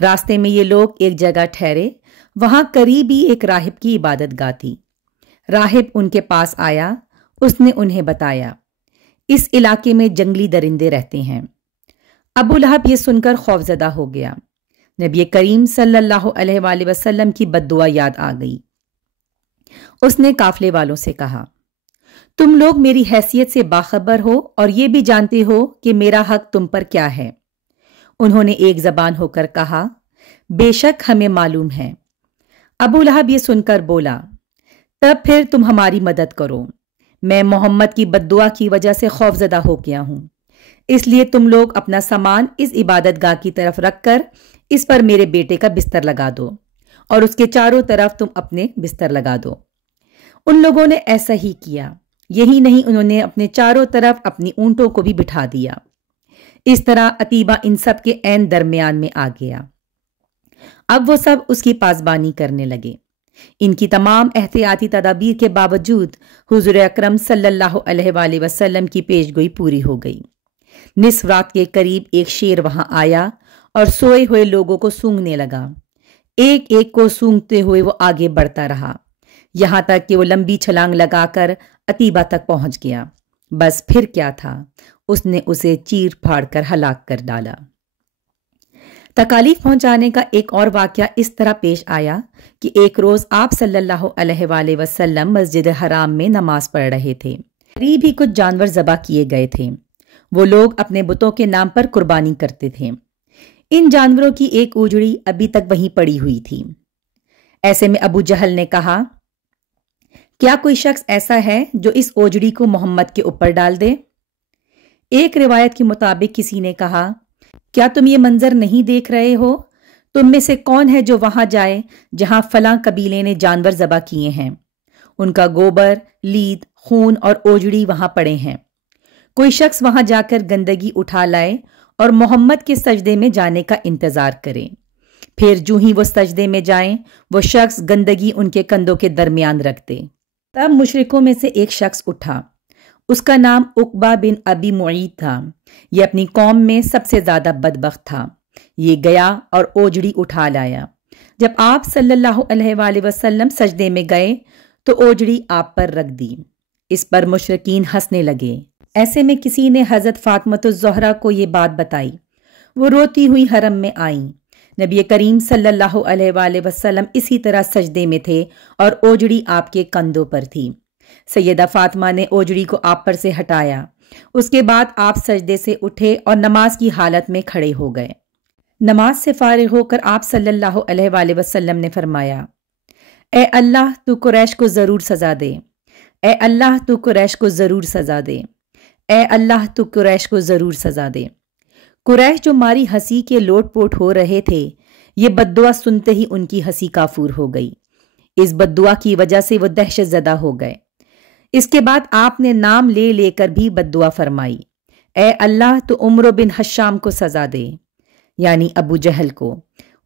راستے میں یہ لوگ ایک جگہ ٹھہرے، وہاں قریب ہی ایک راہب کی عبادت گاہ تھی۔ راہب ان کے پاس آیا، اس نے انہیں بتایا اس علاقے میں جنگلی درندے رہتے ہیں۔ ابو لہب یہ سن کر خوفزدہ ہو گیا۔ نبی کریم صلی اللہ علیہ وآلہ وسلم کی بد دعا یاد آ گئی۔ اس نے قافلے والوں سے کہا، تم لوگ میری حیثیت سے باخبر ہو اور یہ بھی جانتے ہو کہ میرا حق تم پر کیا ہے۔ انہوں نے ایک زبان ہو کر کہا، بے شک ہمیں معلوم ہے۔ ابو لہب یہ سن کر بولا، تب پھر تم ہماری مدد کرو، میں محمد کی بد دعا کی وجہ سے خوفزدہ ہو گیا ہوں، اس لیے تم لوگ اپنا سامان اس عبادت گاہ کی طرف رکھ کر اس پر میرے بیٹے کا بستر لگا دو اور اس کے چاروں طرف تم اپنے بستر لگا دو۔ ان لوگوں نے ایسا ہی کیا، یہی نہیں انہوں نے اپنے چاروں طرف اپنی اونٹوں کو بھی بٹھا دیا۔ اس طرح عتیبہ ان سب کے عین درمیان میں آ گیا۔ اب وہ سب اس کی پاسبانی کرنے لگے۔ ان کی تمام احتیاطی تدابیر کے باوجود حضور اکرم صلی اللہ علیہ وآلہ وسلم کی پیشگوئی پوری ہو گئی۔ نصف رات کے قریب ایک شیر وہاں آیا اور سوئے ہوئے لوگوں کو سونگھنے لگا۔ ایک ایک کو سونگھتے ہوئے وہ آگے بڑھتا رہا، یہاں تک کہ وہ لمبی چھلانگ لگا کر عتیبہ تک پہنچ گیا۔ بس پھر کیا تھا، اس نے اسے چیر پھاڑ کر ہلاک کر ڈالا۔ تکالیف پہنچانے کا ایک اور واقعہ اس طرح پیش آیا کہ ایک روز آپ صلی اللہ علیہ وآلہ وسلم مسجد حرام میں نماز پڑھ رہے تھے۔ قریب ہی کچھ جانور ذبح کیے گئے تھے۔ وہ لوگ اپنے بتوں کے نام پر قربانی کرتے تھے۔ ان جانوروں کی ایک اوجڑی ابھی تک وہیں پڑی ہوئی تھی۔ ایسے میں ابو جہل نے کہا، کیا کوئی شخص ایسا ہے جو اس اوجڑی کو محمد کے اوپر ڈال دے؟ ایک روایت کے مطابق کسی نے کہا، کیا تم یہ منظر نہیں دیکھ رہے ہو؟ تم میں سے کون ہے جو وہاں جائے جہاں فلاں قبیلے نے جانور ذبح کیے ہیں؟ ان کا گوبر، لید، خون اور اوجڑی وہاں پڑے ہیں۔ کوئی شخص وہاں جا کر گندگی اٹھا لائے اور محمد کے سجدے میں جانے کا انتظار کرے، پھر جو ہی وہ سجدے میں جائیں وہ شخص گندگی ان کے کندھوں کے درمیان رکھ دے۔ تب مشرکوں میں سے ایک شخص اٹھا، اس کا نام عقبہ بن ابی معیط تھا۔ یہ اپنی قوم میں سب سے زیادہ بدبخت تھا۔ یہ گیا اور اوجڑی اٹھا لایا۔ جب آپ صلی اللہ علیہ وآلہ وسلم سجدے میں گئے تو اوجڑی آپ پر رکھ دی۔ اس پر مشرکین ہنسنے لگے۔ ایسے میں کسی نے حضرت فاطمۃ الزہرا کو یہ بات بتائی۔ وہ روتی ہوئی حرم میں آئیں۔ نبی کریم صلی اللہ علیہ وآلہ وسلم اسی طرح سجدے میں تھے اور اوجڑی آپ کے کندھوں پر تھی۔ سیدہ فاطمہ نے اوجڑی کو آپ پر سے ہٹایا۔ اس کے بعد آپ سجدے سے اٹھے اور نماز کی حالت میں کھڑے ہو گئے۔ نماز سے فارغ ہو کر آپ صلی اللہ علیہ وآلہ وسلم نے فرمایا، اے اللہ تو قریش کو ضرور سزا دے، اے اللہ تو قریش کو ضرور سزا دے، اے اللہ تو قریش کو ضرور سزا دے۔ قریش جو ماری ہنسی کے لوٹ پوٹ ہو رہے تھے، یہ بد دعا سنتے ہی ان کی ہنسی کافور ہو گئی۔ اس بد دعا کی وجہ سے وہ دہشت زدہ ہو گئے۔ اس کے بعد آپ نے نام لے لے کر بھی بد دعا فرمائی، اے اللہ تو عمرو بن حشام کو سزا دے، یعنی ابو جہل کو،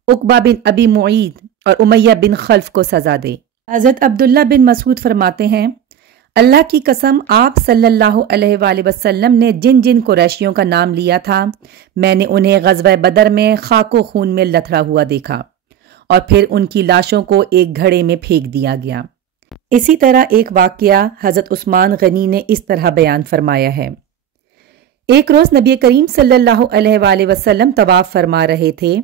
عقبہ بن ابی معیط اور امیہ بن خلف کو سزا دے۔ حضرت عبداللہ بن مسعود فرماتے ہیں، اللہ کی قسم آپ صلی اللہ علیہ وآلہ وسلم نے جن جن قریشیوں کا نام لیا تھا، میں نے انہیں غزوہ بدر میں خاک و خون میں لتھڑا ہوا دیکھا اور پھر ان کی لاشوں کو ایک گھڑے میں پھینک دیا گیا۔ اسی طرح ایک واقعہ حضرت عثمان غنی نے اس طرح بیان فرمایا ہے۔ ایک روز نبی کریم صلی اللہ علیہ وآلہ وسلم طواف فرما رہے تھے۔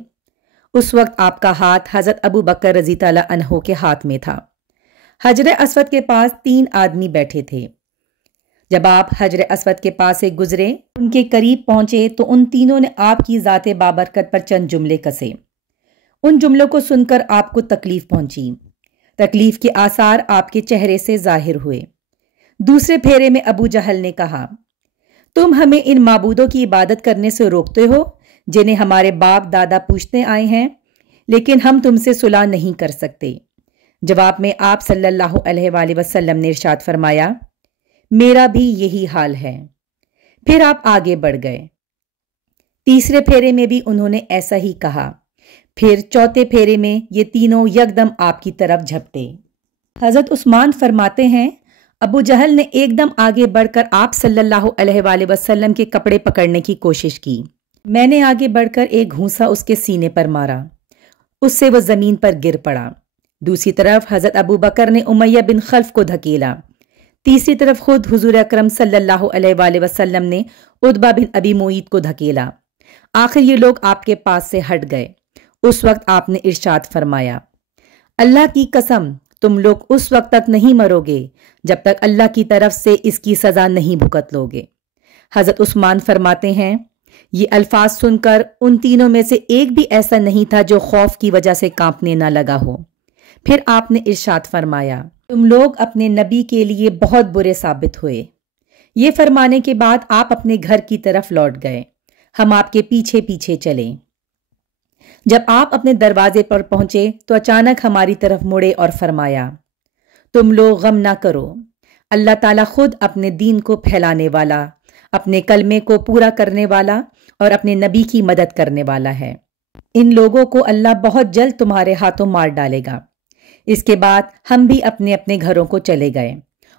اس وقت آپ کا ہاتھ حضرت ابو بکر رضی تعالیٰ عنہ کے ہاتھ میں تھا۔ حجر اسود کے پاس 3 آدمی بیٹھے تھے۔ جب آپ حجر اسود کے پاس سے گزرے، ان کے قریب پہنچے تو ان تینوں نے آپ کی ذات بابرکت پر چند جملے کسے۔ ان جملوں کو سن کر آپ کو تکلیف پہنچی۔ تکلیف کے آثار آپ کے چہرے سے ظاہر ہوئے۔ دوسرے پھیرے میں ابو جہل نے کہا، تم ہمیں ان معبودوں کی عبادت کرنے سے روکتے ہو جنہیں ہمارے باپ دادا پوجتے آئے ہیں، لیکن ہم تم سے صلح نہیں کر سکتے۔ جواب میں آپ صلی اللہ علیہ وآلہ وسلم نے ارشاد فرمایا، میرا بھی یہی حال ہے۔ پھر آپ آگے بڑھ گئے۔ تیسرے پھیرے میں بھی انہوں نے ایسا ہی کہا۔ پھر چوتھے پھیرے میں یہ تینوں یکدم آپ کی طرف جھپٹے۔ حضرت عثمان فرماتے ہیں، ابو جہل نے ایک دم آگے بڑھ کر آپ صلی اللہ علیہ وآلہ وسلم کے کپڑے پکڑنے کی کوشش کی۔ میں نے آگے بڑھ کر ایک گھونسا اس کے سینے پر مارا۔ اس سے وہ زمین پر گر پڑا۔ دوسری طرف حضرت ابو بکر نے امیہ بن خلف کو دھکیلا۔ تیسری طرف خود حضور اکرم صلی اللہ علیہ وآلہ وسلم نے عتبہ بن ابی معیط کو دھکیلا۔ آخر یہ لوگ آپ کے پاس سے ہٹ گئے۔ اس وقت آپ نے ارشاد فرمایا، اللہ کی قسم تم لوگ اس وقت تک نہیں مرو گے جب تک اللہ کی طرف سے اس کی سزا نہیں بھگت لو گے۔ حضرت عثمان فرماتے ہیں، یہ الفاظ سن کر ان تینوں میں سے ایک بھی ایسا نہیں تھا جو خوف کی وجہ سے کانپنے نہ لگا ہو۔ پھر آپ نے ارشاد فرمایا، تم لوگ اپنے نبی کے لیے بہت برے ثابت ہوئے۔ یہ فرمانے کے بعد آپ اپنے گھر کی طرف لوٹ گئے، ہم آپ کے پیچھے پیچھے چلے۔ جب آپ اپنے دروازے پر پہنچے تو اچانک ہماری طرف مڑے اور فرمایا، تم لوگ غم نہ کرو، اللہ تعالیٰ خود اپنے دین کو پھیلانے والا، اپنے کلمے کو پورا کرنے والا اور اپنے نبی کی مدد کرنے والا ہے۔ ان لوگوں کو اللہ بہت جلد تمہارے ہاتھوں مار ڈالے گا۔ اس کے بعد ہم بھی اپنے اپنے گھروں کو چلے گئے،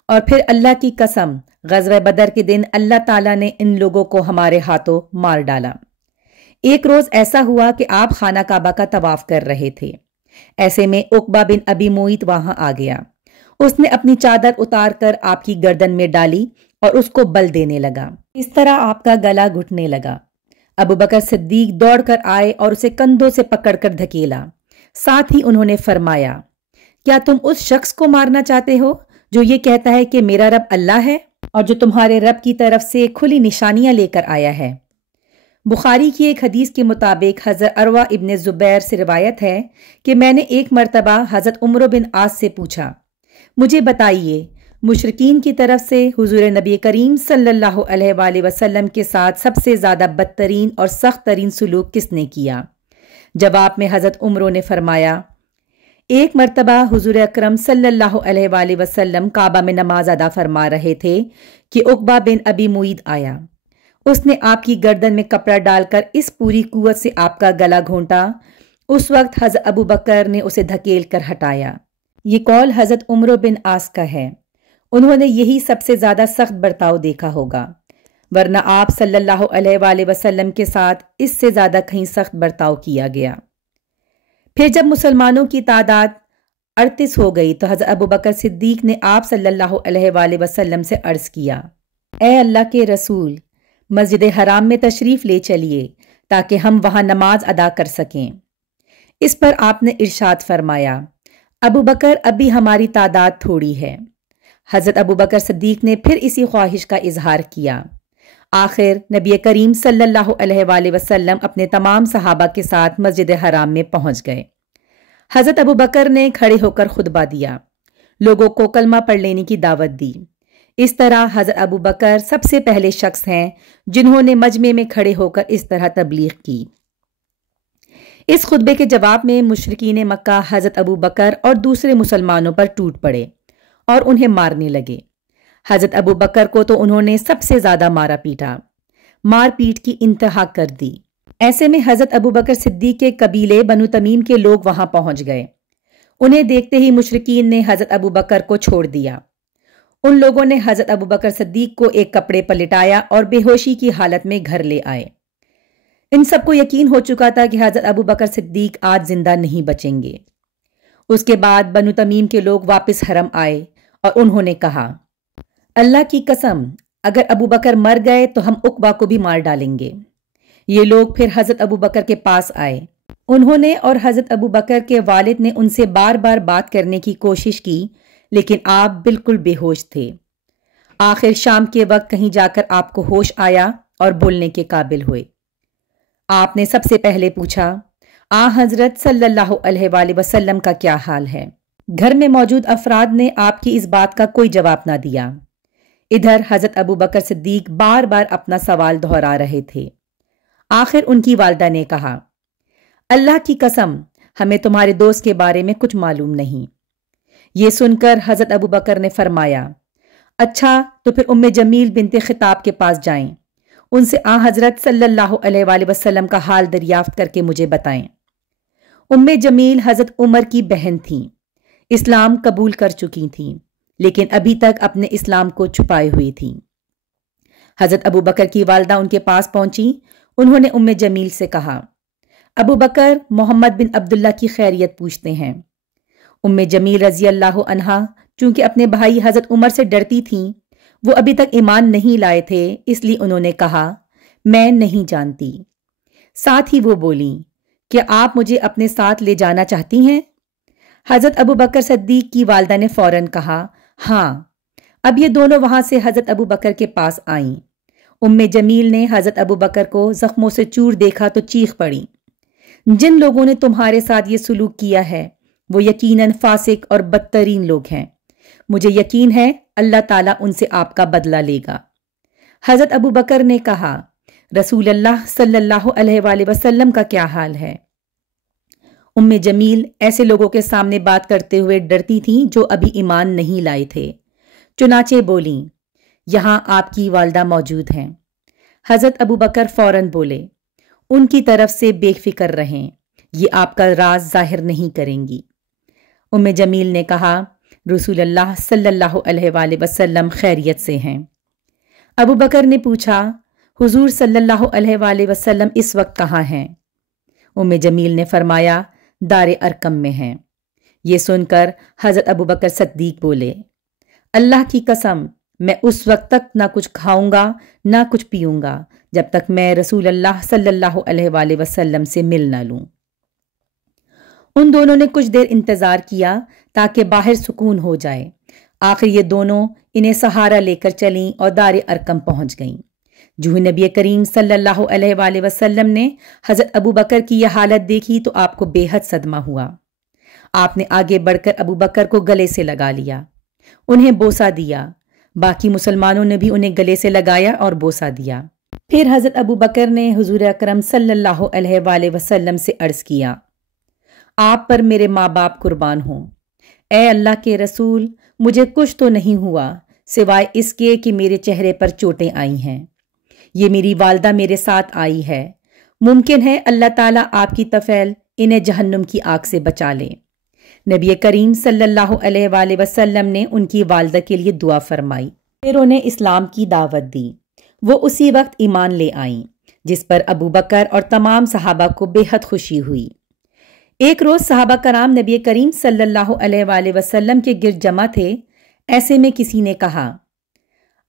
اور پھر اللہ کی قسم غزوہ بدر کے دن اللہ تعالیٰ نے ان لوگوں کو ہمارے ہاتھوں مار ڈالا۔ ایک روز ایسا ہوا کہ آپ خانہ کعبہ کا طواف کر رہے تھے۔ ایسے میں عقبہ بن ابی معیط وہاں آ گیا۔ اس نے اپنی چادر اتار کر آپ کی گردن میں ڈالی اور اس کو بل دینے لگا۔ اس طرح آپ کا گلا گھٹنے لگا۔ ابو بکر صدیق دوڑ کر آئے اور اسے کندھوں سے پکڑ کر دھکیلا۔ ساتھ ہی انہوں نے فرمایا، کیا تم اس شخص کو مارنا چاہتے ہو جو یہ کہتا ہے کہ میرا رب اللہ ہے اور جو تمہارے رب کی طرف سے کھلی نشانیاں لے کر آیا ہے؟ بخاری کی ایک حدیث کے مطابق حضرت عروہ ابن زبیر سے روایت ہے کہ میں نے ایک مرتبہ حضرت عمرو بن عاص سے پوچھا، مجھے بتائیے مشرکین کی طرف سے حضور نبی کریم صلی اللہ علیہ وآلہ وسلم کے ساتھ سب سے زیادہ بدترین اور سخت ترین سلوک کس نے کیا؟ جواب میں حضرت عمرو نے فرمایا، ایک مرتبہ حضور اکرم صلی اللہ علیہ وآلہ وسلم کعبہ میں نماز ادا فرما رہے تھے کہ عقبہ بن ابی معیط آیا۔ اس نے آپ کی گردن میں کپڑا ڈال کر اس پوری قوت سے آپ کا گلا گھونٹا۔ اس وقت حضرت ابو بکر نے اسے دھکیل کر ہٹایا۔ یہ قول حضرت عمرو بن عاص کا ہے۔ انہوں نے یہی سب سے زیادہ سخت برتاؤ دیکھا ہوگا، ورنہ آپ صلی اللہ علیہ وآلہ وسلم کے ساتھ اس سے زیادہ کہیں سخت برتاؤ کیا گیا۔ پھر جب مسلمانوں کی تعداد 38 ہو گئی تو حضرت ابو بکر صدیق نے آپ صلی اللہ علیہ وآلہ وسلم سے عرض کیا، اے اللہ کے رسول، مسجد حرام میں تشریف لے چلیے تاکہ ہم وہاں نماز ادا کر سکیں۔ اس پر آپ نے ارشاد فرمایا، ابو بکر ابھی ہماری تعداد تھوڑی ہے۔ حضرت ابو بکر صدیق نے پھر اسی خواہش کا اظہار کیا۔ آخر نبی کریم صلی اللہ علیہ وآلہ وسلم اپنے تمام صحابہ کے ساتھ مسجد حرام میں پہنچ گئے۔ حضرت ابو بکر نے کھڑے ہو کر خطبہ دیا، لوگوں کو کلمہ پڑھ لینے کی دعوت دی۔ اس طرح حضرت ابو بکر سب سے پہلے شخص ہیں جنہوں نے مجمع میں کھڑے ہو کر اس طرح تبلیغ کی۔ اس خطبے کے جواب میں مشرکین مکہ حضرت ابو بکر اور دوسرے مسلمانوں پر ٹوٹ پڑے اور انہیں مارنے لگے۔ حضرت ابو بکر کو تو انہوں نے سب سے زیادہ مارا پیٹا، مار پیٹ کی انتہا کر دی۔ ایسے میں حضرت ابو بکر صدیق کے قبیلے بنو تمیم کے لوگ وہاں پہنچ گئے۔ انہیں دیکھتے ہی مشرکین نے حضرت ابو بکر کو چھوڑ دیا۔ ان لوگوں نے حضرت ابو بکر صدیق کو ایک کپڑے پر لٹایا اور بے ہوشی کی حالت میں گھر لے آئے۔ ان سب کو یقین ہو چکا تھا کہ حضرت ابو بکر صدیق آج زندہ نہیں بچیں گے۔ اس کے بعد بنو تمیم کے لوگ واپس حرم آئے اور انہوں نے کہا، اللہ کی قسم اگر ابو بکر مر گئے تو ہم عقبہ کو بھی مار ڈالیں گے۔ یہ لوگ پھر حضرت ابو بکر کے پاس آئے۔ انہوں نے اور حضرت ابو بکر کے والد نے ان سے بار بار بات کرنے کی کوشش کی، لیکن آپ بالکل بے ہوش تھے۔ آخر شام کے وقت کہیں جا کر آپ کو ہوش آیا اور بولنے کے قابل ہوئے۔ آپ نے سب سے پہلے پوچھا، حضرت صلی اللہ علیہ وآلہ وسلم کا کیا حال ہے؟ گھر میں موجود افراد نے آپ کی اس بات کا کوئی جواب نہ دیا۔ ادھر حضرت ابو بکر صدیق بار بار اپنا سوال دہرا رہے تھے۔ آخر ان کی والدہ نے کہا، اللہ کی قسم ہمیں تمہارے دوست کے بارے میں کچھ معلوم نہیں۔ یہ سن کر حضرت ابو بکر نے فرمایا، اچھا تو پھر ام جمیل بنت خطاب کے پاس جائیں، ان سے حضرت صلی اللہ علیہ وآلہ وسلم کا حال دریافت کر کے مجھے بتائیں۔ ام جمیل حضرت عمر کی بہن تھیں، اسلام قبول کر چکی تھیں، لیکن ابھی تک اپنے اسلام کو چھپائے ہوئی تھیں۔ حضرت ابو بکر کی والدہ ان کے پاس پہنچی۔ انہوں نے ام جمیل سے کہا، ابو بکر محمد بن عبداللہ کی خیریت پوچھتے ہیں۔ جمیل رضی اللہ عنہا چونکہ اپنے بھائی حضرت عمر سے ڈرتی تھیں، وہ ابھی تک ایمان نہیں لائے تھے، اس لیے انہوں نے کہا میں نہیں جانتی۔ ساتھ ہی وہ بولیں کہ آپ مجھے اپنے ساتھ لے جانا چاہتی ہیں؟ حضرت ابو بکر صدیق کی والدہ نے فوراً کہا ہاں۔ اب یہ دونوں وہاں سے حضرت ابو بکر کے پاس آئیں۔ جمیل نے حضرت ابو بکر کو زخموں سے چور دیکھا تو چیخ پڑی، جن لوگوں نے تمہارے ساتھ یہ سلوک کیا ہے وہ یقیناً فاسق اور بدترین لوگ ہیں، مجھے یقین ہے اللہ تعالیٰ ان سے آپ کا بدلہ لے گا۔ حضرت ابو بکر نے کہا رسول اللہ صلی اللہ علیہ وآلہ وسلم کا کیا حال ہے؟ جمیل ایسے لوگوں کے سامنے بات کرتے ہوئے ڈرتی تھیں جو ابھی ایمان نہیں لائے تھے، چنانچہ بولیں یہاں آپ کی والدہ موجود ہیں۔ حضرت ابو بکر فوراً بولے ان کی طرف سے بے فکر رہیں، یہ آپ کا راز ظاہر نہیں کریں گی۔ جمیل نے کہا رسول اللہ صلی اللہ علیہ وآلہ وسلم خیریت سے ہیں۔ ابو بکر نے پوچھا حضور صلی اللہ علیہ وآلہ وسلم اس وقت کہاں ہیں؟ جمیل نے فرمایا دار ارقم میں ہیں۔ یہ سن کر حضرت ابو بکر صدیق بولے اللہ کی قسم میں اس وقت تک نہ کچھ کھاؤں گا نہ کچھ پیوں گا جب تک میں رسول اللہ صلی اللہ علیہ وآلہ وسلم سے مل نہ لوں۔ ان دونوں نے کچھ دیر انتظار کیا تاکہ باہر سکون ہو جائے۔ آخر یہ دونوں انہیں سہارا لے کر چلیں اور دار ارقم پہنچ گئیں۔ جو نبی کریم صلی اللہ علیہ وآلہ وسلم نے حضرت ابو بکر کی یہ حالت دیکھی تو آپ کو بے حد صدمہ ہوا۔ آپ نے آگے بڑھ کر ابو بکر کو گلے سے لگا لیا، انہیں بوسہ دیا، باقی مسلمانوں نے بھی انہیں گلے سے لگایا اور بوسہ دیا۔ پھر حضرت ابو بکر نے حضور اکرم صلی اللہ علیہ وآلہ وسلم سے عرض کیا آپ پر میرے ماں باپ قربان ہوں، اے اللہ کے رسول مجھے کچھ تو نہیں ہوا سوائے اس کے کہ میرے چہرے پر چوٹیں آئی ہیں، یہ میری والدہ میرے ساتھ آئی ہے، ممکن ہے اللہ تعالیٰ آپ کی طفیل انہیں جہنم کی آگ سے بچا لے۔ نبی کریم صلی اللہ علیہ وآلہ وسلم نے ان کی والدہ کے لیے دعا فرمائی، پھر انہیں اسلام کی دعوت دی۔ وہ اسی وقت ایمان لے آئیں، جس پر ابو بکر اور تمام صحابہ کو بے حد خوشی ہوئی۔ ایک روز صحابہ کرام نبی کریم صلی اللہ علیہ وآلہ وسلم کے گرد جمع تھے، ایسے میں کسی نے کہا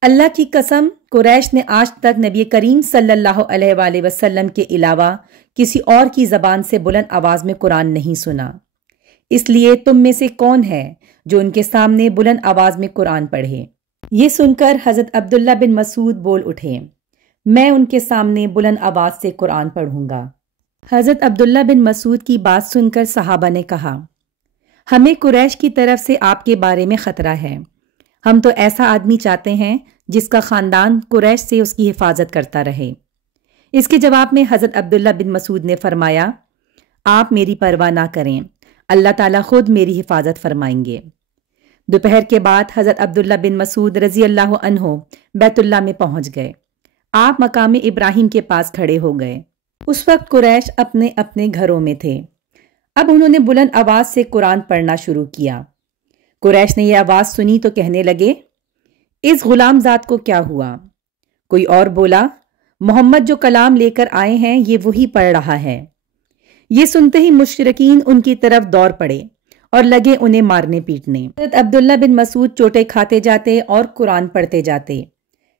اللہ کی قسم قریش نے آج تک نبی کریم صلی اللہ علیہ وآلہ وسلم کے علاوہ کسی اور کی زبان سے بلند آواز میں قرآن نہیں سنا، اس لیے تم میں سے کون ہے جو ان کے سامنے بلند آواز میں قرآن پڑھے؟ یہ سن کر حضرت عبداللہ بن مسعود بول اٹھے میں ان کے سامنے بلند آواز سے قرآن پڑھوں گا۔ حضرت عبداللہ بن مسعود کی بات سن کر صحابہ نے کہا ہمیں قریش کی طرف سے آپ کے بارے میں خطرہ ہے، ہم تو ایسا آدمی چاہتے ہیں جس کا خاندان قریش سے اس کی حفاظت کرتا رہے۔ اس کے جواب میں حضرت عبداللہ بن مسعود نے فرمایا آپ میری پرواہ نہ کریں، اللہ تعالیٰ خود میری حفاظت فرمائیں گے۔ دوپہر کے بعد حضرت عبداللہ بن مسعود رضی اللہ عنہ بیت اللہ میں پہنچ گئے۔ آپ مقام ابراہیم کے پاس کھڑے ہو گئے۔ اس وقت قریش اپنے اپنے گھروں میں تھے۔ اب انہوں نے بلند آواز سے قرآن پڑھنا شروع کیا۔ قریش نے یہ آواز سنی تو کہنے لگے اس غلام ذات کو کیا ہوا؟ کوئی اور بولا محمد جو کلام لے کر آئے ہیں یہ وہی پڑھ رہا ہے۔ یہ سنتے ہی مشرکین ان کی طرف دوڑ پڑے اور لگے انہیں مارنے پیٹنے۔ حضرت عبداللہ بن مسعود چوٹے کھاتے جاتے اور قرآن پڑھتے جاتے،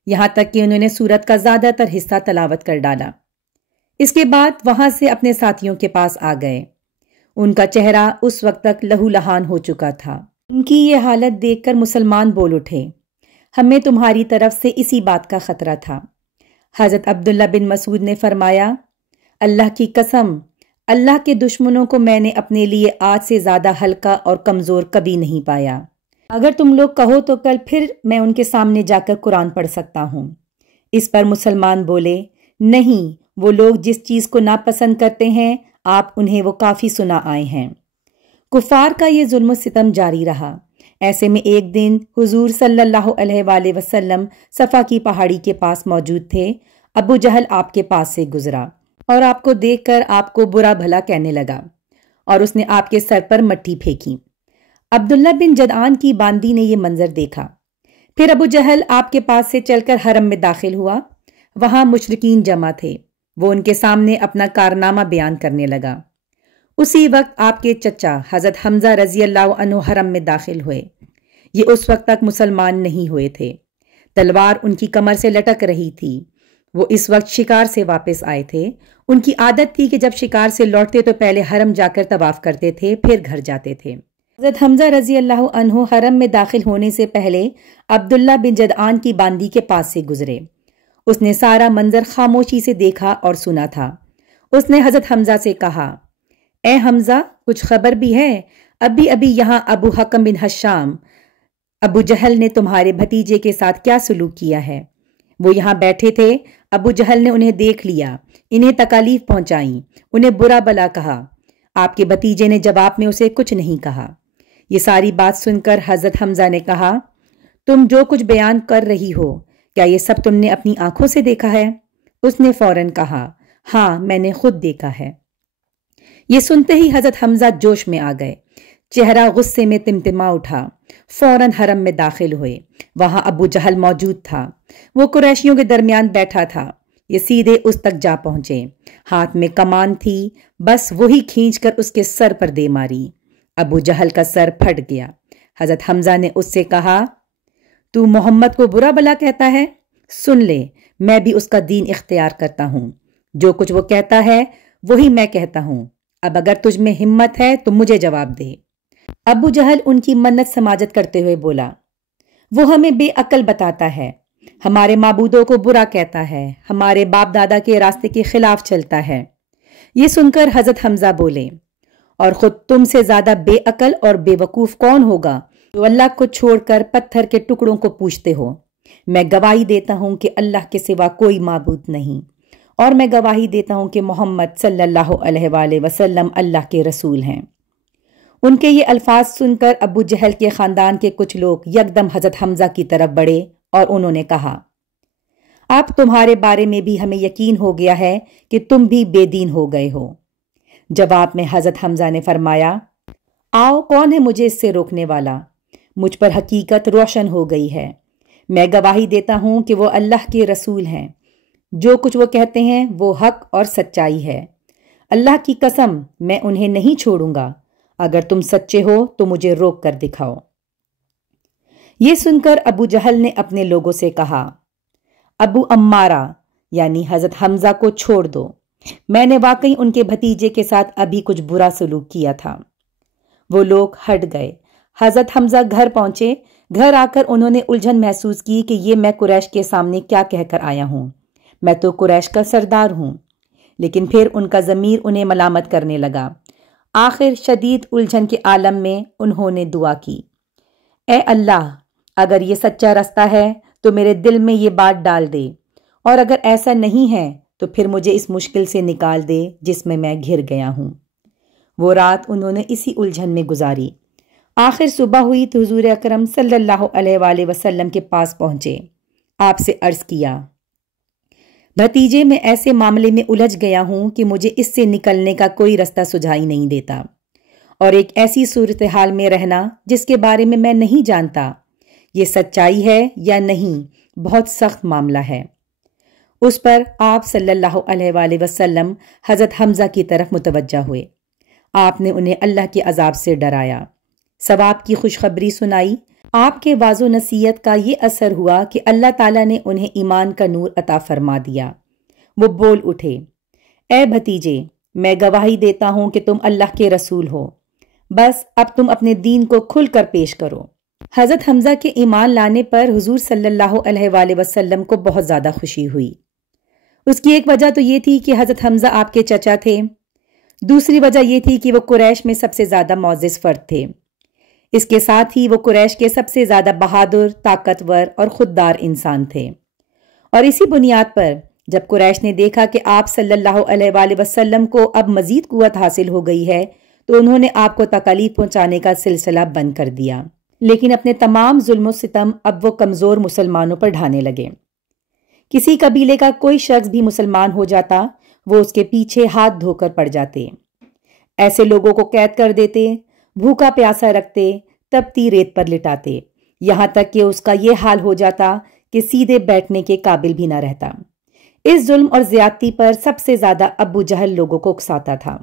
یہاں تک کہ انہوں نے سورت کا زیادہ تر حصہ تلاوت کر ڈالا۔ اس کے بعد وہاں سے اپنے ساتھیوں کے پاس آ گئے۔ ان کا چہرہ اس وقت تک لہو لہان ہو چکا تھا۔ ان کی یہ حالت دیکھ کر مسلمان بول اٹھے ہمیں تمہاری طرف سے اسی بات کا خطرہ تھا۔ حضرت عبداللہ بن مسعود نے فرمایا اللہ کی قسم اللہ کے دشمنوں کو میں نے اپنے لیے آج سے زیادہ ہلکا اور کمزور کبھی نہیں پایا۔ اگر تم لوگ کہو تو کل پھر میں ان کے سامنے جا کر قرآن پڑھ سکتا ہوں۔ اس پر مسلمان بولے نہیں، وہ لوگ جس چیز کو ناپسند کرتے ہیں آپ انہیں وہ کافی سنا آئے ہیں۔ کفار کا یہ ظلم و ستم جاری رہا۔ ایسے میں ایک دن حضور صلی اللہ علیہ وآلہ وسلم صفا کی پہاڑی کے پاس موجود تھے۔ ابو جہل آپ کے پاس سے گزرا اور آپ کو دیکھ کر آپ کو برا بھلا کہنے لگا اور اس نے آپ کے سر پر مٹی پھینکی۔ عبداللہ بن جدعان کی باندی نے یہ منظر دیکھا۔ پھر ابو جہل آپ کے پاس سے چل کر حرم میں داخل ہوا۔ وہاں مشرکین جمع تھے۔ وہ ان کے سامنے اپنا کارنامہ بیان کرنے لگا۔ اسی وقت آپ کے چچا حضرت حمزہ رضی اللہ عنہ حرم میں داخل ہوئے۔ یہ اس وقت تک مسلمان نہیں ہوئے تھے۔ تلوار ان کی کمر سے لٹک رہی تھی۔ وہ اس وقت شکار سے واپس آئے تھے۔ ان کی عادت تھی کہ جب شکار سے لوٹتے تو پہلے حرم جا کر طواف کرتے تھے، پھر گھر جاتے تھے۔ حضرت حمزہ رضی اللہ عنہ حرم میں داخل ہونے سے پہلے عبداللہ بن جدعان کی باندی کے پاس سے گزرے۔ اس نے سارا منظر خاموشی سے دیکھا اور سنا تھا۔ اس نے حضرت حمزہ سے کہا، اے حمزہ، کچھ خبر بھی ہے؟ ابھی یہاں ابو حکم بن حشام ابو جہل نے تمہارے بھتیجے کے ساتھ کیا سلوک کیا ہے؟ وہ یہاں بیٹھے تھے، ابو جہل نے انہیں دیکھ لیا، انہیں تکالیف پہنچائیں، انہیں برا بلا کہا۔ آپ کے بھتیجے نے جواب میں اسے کچھ نہیں کہا۔ یہ ساری بات سن کر حضرت حمزہ نے کہا، تم جو کچھ بیان کر رہی ہو، کیا یہ سب تم نے اپنی آنکھوں سے دیکھا ہے؟ اس نے فوراً کہا، ہاں میں نے خود دیکھا ہے۔ یہ سنتے ہی حضرت حمزہ جوش میں آ گئے، چہرہ غصے میں تمتما اٹھا، فوراً حرم میں داخل ہوئے۔ وہاں ابو جہل موجود تھا، وہ قریشیوں کے درمیان بیٹھا تھا۔ یہ سیدھے اس تک جا پہنچے، ہاتھ میں کمان تھی، بس وہی کھینچ کر اس کے سر پر دے ماری۔ ابو جہل کا سر پھٹ گیا۔ حضرت حمزہ نے اس سے کہا، تو محمد کو برا بلا کہتا ہے؟ سن لے، میں بھی اس کا دین اختیار کرتا ہوں، جو کچھ وہ کہتا ہے وہی میں کہتا ہوں۔ اب اگر تجھ میں ہمت ہے تو مجھے جواب دے۔ ابو جہل ان کی منت سماجت کرتے ہوئے بولا، وہ ہمیں بے عقل بتاتا ہے، ہمارے معبودوں کو برا کہتا ہے، ہمارے باپ دادا کے راستے کے خلاف چلتا ہے۔ یہ سن کر حضرت حمزہ بولے، اور خود تم سے زیادہ بے عقل اور بے وقوف کون ہوگا جو اللہ کو چھوڑ کر پتھر کے ٹکڑوں کو پوجتے ہو؟ میں گواہی دیتا ہوں کہ اللہ کے سوا کوئی معبود نہیں، اور میں گواہی دیتا ہوں کہ محمد صلی اللہ علیہ وآلہ وسلم اللہ کے رسول ہیں۔ ان کے یہ الفاظ سن کر ابو جہل کے خاندان کے کچھ لوگ یکدم حضرت حمزہ کی طرف بڑھے اور انہوں نے کہا، اب تمہارے بارے میں بھی ہمیں یقین ہو گیا ہے کہ تم بھی بے دین ہو گئے ہو۔ جواب میں حضرت حمزہ نے فرمایا، آؤ، کون ہے مجھے اس سے روکنے والا؟ مجھ پر حقیقت روشن ہو گئی ہے۔ میں گواہی دیتا ہوں کہ وہ اللہ کے رسول ہیں، جو کچھ وہ کہتے ہیں وہ حق اور سچائی ہے۔ اللہ کی قسم، میں انہیں نہیں چھوڑوں گا۔ اگر تم سچے ہو تو مجھے روک کر دکھاؤ۔ یہ سن کر ابو جہل نے اپنے لوگوں سے کہا، ابو عمارہ یعنی حضرت حمزہ کو چھوڑ دو، میں نے واقعی ان کے بھتیجے کے ساتھ ابھی کچھ برا سلوک کیا تھا۔ وہ لوگ ہٹ گئے۔ حضرت حمزہ گھر پہنچے۔ گھر آ کر انہوں نے الجھن محسوس کی کہ یہ میں قریش کے سامنے کیا کہہ کر آیا ہوں، میں تو قریش کا سردار ہوں۔ لیکن پھر ان کا ضمیر انہیں ملامت کرنے لگا۔ آخر شدید الجھن کے عالم میں انہوں نے دعا کی، اے اللہ، اگر یہ سچا رستہ ہے تو میرے دل میں یہ بات ڈال دے، اور اگر ایسا نہیں ہے تو پھر مجھے اس مشکل سے نکال دے جس میں گھر گیا ہوں۔ وہ رات انہوں نے اسی الجھن میں گزاری۔ آخر صبح ہوئی تو حضور اکرم صلی اللہ علیہ وآلہ وسلم کے پاس پہنچے۔ آپ سے عرض کیا، بھتیجے میں ایسے معاملے میں الجھ گیا ہوں کہ مجھے اس سے نکلنے کا کوئی رستہ سجھائی نہیں دیتا، اور ایک ایسی صورتحال میں رہنا جس کے بارے میں نہیں جانتا، یہ سچائی ہے یا نہیں، بہت سخت معاملہ ہے۔ اس پر آپ صلی اللہ علیہ وآلہ وسلم حضرت حمزہ کی طرف متوجہ ہوئے۔ آپ نے انہیں اللہ کے عذاب سے ڈرایا، ثواب کی خوشخبری سنائی۔ آپ کے واض و نصیحت کا یہ اثر ہوا کہ اللہ تعالیٰ نے انہیں ایمان کا نور عطا فرما دیا۔ وہ بول اٹھے، اے بھتیجے، میں گواہی دیتا ہوں کہ تم اللہ کے رسول ہو، بس اب تم اپنے دین کو کھل کر پیش کرو۔ حضرت حمزہ کے ایمان لانے پر حضور صلی اللہ علیہ وآلہ وسلم کو بہت زیادہ خوشی ہوئی۔ اس کی ایک وجہ تو یہ تھی کہ حضرت حمزہ آپ کے چچا تھے، دوسری وجہ یہ تھی کہ وہ قریش میں سب سے زیادہ معزز فرد تھے۔ اس کے ساتھ ہی وہ قریش کے سب سے زیادہ بہادر، طاقتور اور خوددار انسان تھے، اور اسی بنیاد پر جب قریش نے دیکھا کہ آپ صلی اللہ علیہ وآلہ وسلم کو اب مزید قوت حاصل ہو گئی ہے تو انہوں نے آپ کو تکالیف پہنچانے کا سلسلہ بند کر دیا، لیکن اپنے تمام ظلم و ستم اب وہ کمزور مسلمانوں پر ڈھانے لگے۔ کسی قبیلے کا کوئی شخص بھی مسلمان ہو جاتا، وہ اس کے پیچھے ہاتھ دھو کر پڑ جاتے، ایسے لوگوں کو قید کر دیتے، بھوکا پیاسا رکھتے، تپتی ریت پر لٹاتے، یہاں تک کہ اس کا یہ حال ہو جاتا کہ سیدھے بیٹھنے کے قابل بھی نہ رہتا۔ اس ظلم اور زیادتی پر سب سے زیادہ ابو جہل لوگوں کو اکساتا تھا۔